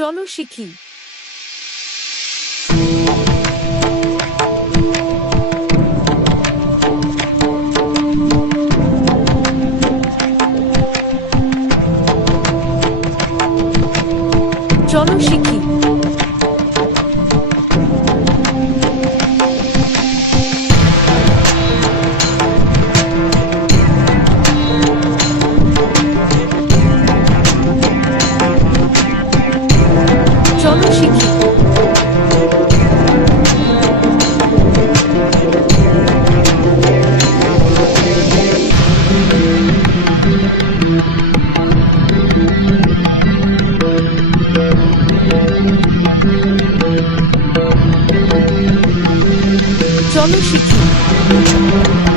চলো শিখি। চলো শিখি। sonra şık. Canım şık.